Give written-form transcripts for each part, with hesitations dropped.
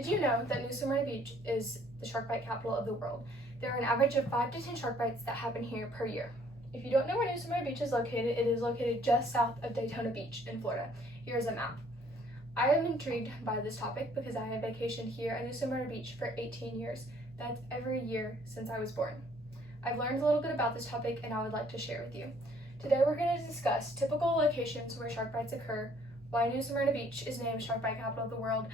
Did you know that New Smyrna Beach is the shark bite capital of the world? There are an average of 5 to 10 shark bites that happen here per year. If you don't know where New Smyrna Beach is located, it is located just south of Daytona Beach in Florida. Here's a map. I am intrigued by this topic because I have vacationed here at New Smyrna Beach for 18 years. That's every year since I was born. I've learned a little bit about this topic and I would like to share with you. Today we're going to discuss typical locations where shark bites occur, why New Smyrna Beach is named shark bite capital of the world,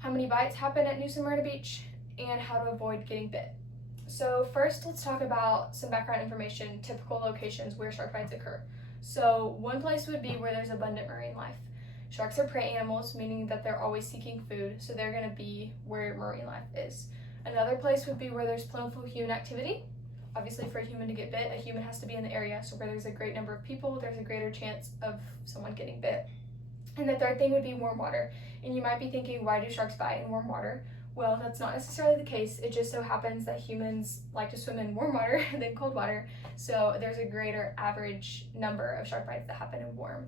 how many bites happen at New Smyrna Beach, and how to avoid getting bit. So first, let's talk about some background information, typical locations where shark bites occur. So one place would be where there's abundant marine life. Sharks are prey animals, meaning that they're always seeking food, so they're going to be where marine life is. Another place would be where there's plentiful human activity. Obviously, for a human to get bit, a human has to be in the area, so where there's a great number of people, there's a greater chance of someone getting bit. And the third thing would be warm water. And you might be thinking, why do sharks bite in warm water? Well, that's not necessarily the case. It just so happens that humans like to swim in warm water than cold water. So there's a greater average number of shark bites that happen in warm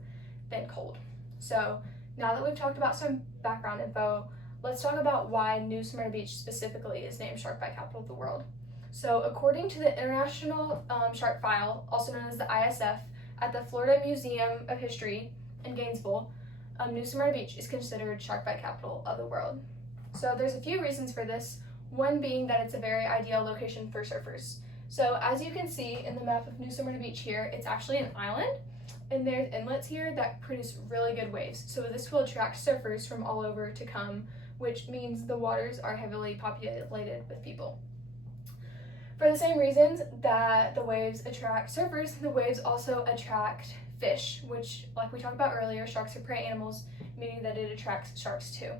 than cold. So now that we've talked about some background info, let's talk about why New Smyrna Beach specifically is named shark bite capital of the world. So according to the International Shark File, also known as the ISF, at the Florida Museum of History in Gainesville, New Smyrna Beach is considered shark bite capital of the world. So there's a few reasons for this, one being that it's a very ideal location for surfers. So as you can see in the map of New Smyrna Beach here, it's actually an island, and there's inlets here that produce really good waves. So this will attract surfers from all over to come, which means the waters are heavily populated with people. For the same reasons that the waves attract surfers, the waves also attract fish, which, like we talked about earlier, sharks are prey animals, meaning that it attracts sharks too.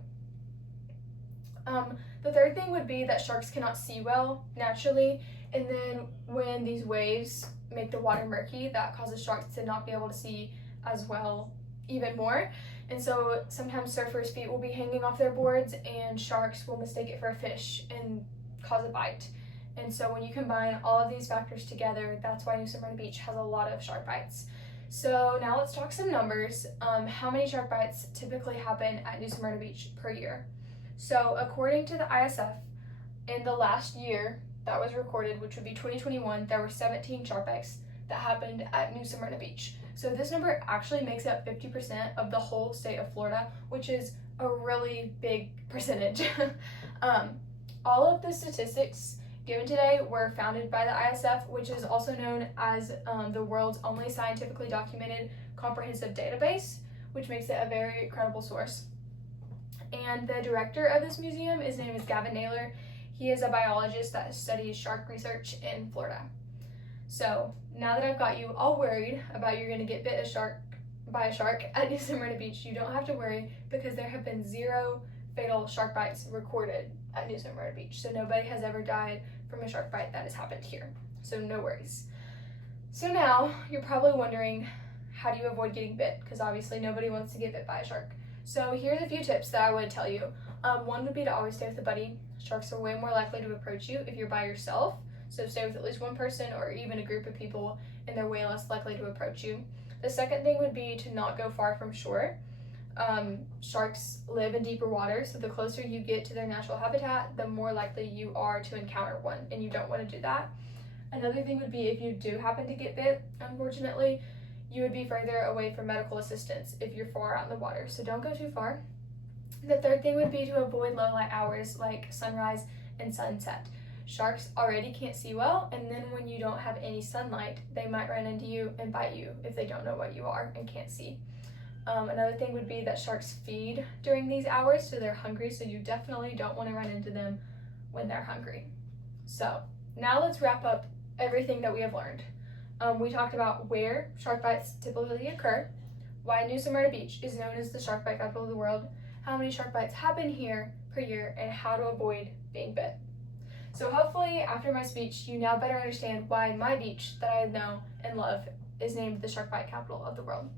The third thing would be that sharks cannot see well naturally, and then when these waves make the water murky, that causes sharks to not be able to see as well even more. And so sometimes surfers' feet will be hanging off their boards and sharks will mistake it for a fish and cause a bite. And so when you combine all of these factors together, that's why New Smyrna Beach has a lot of shark bites. So now let's talk some numbers. How many shark bites typically happen at New Smyrna Beach per year? So according to the ISF, in the last year that was recorded, which would be 2021, there were 17 shark bites that happened at New Smyrna Beach. So this number actually makes up 50% of the whole state of Florida, which is a really big percentage. All of the statistics given today were founded by the ISF, which is also known as the world's only scientifically documented comprehensive database, which makes it a very credible source. And the director of this museum, his name is Gavin Naylor. He is a biologist that studies shark research in Florida. So now that I've got you all worried about you're going to get bit by a shark at New Smyrna Beach, you don't have to worry because there have been 0 fatal shark bites recorded at New Smyrna Beach. So nobody has ever died from a shark bite that has happened here. So no worries. So now you're probably wondering, how do you avoid getting bit? Because obviously nobody wants to get bit by a shark. So here's a few tips that I would tell you. One would be to always stay with a buddy. Sharks are way more likely to approach you if you're by yourself. So stay with at least one person or even a group of people, and they're way less likely to approach you. The second thing would be to not go far from shore. Sharks live in deeper water, so the closer you get to their natural habitat, the more likely you are to encounter one, and you don't want to do that. Another thing would be if you do happen to get bit, unfortunately, you would be further away from medical assistance if you're far out in the water, so don't go too far. The third thing would be to avoid low light hours like sunrise and sunset. Sharks already can't see well, and then when you don't have any sunlight, they might run into you and bite you if they don't know what you are and can't see. Another thing would be that sharks feed during these hours, so they're hungry, so you definitely don't want to run into them when they're hungry. So now let's wrap up everything that we have learned. We talked about where shark bites typically occur, why New Smyrna Beach is known as the shark bite capital of the world, how many shark bites happen here per year, and how to avoid being bit. So hopefully after my speech, you now better understand why my beach that I know and love is named the shark bite capital of the world.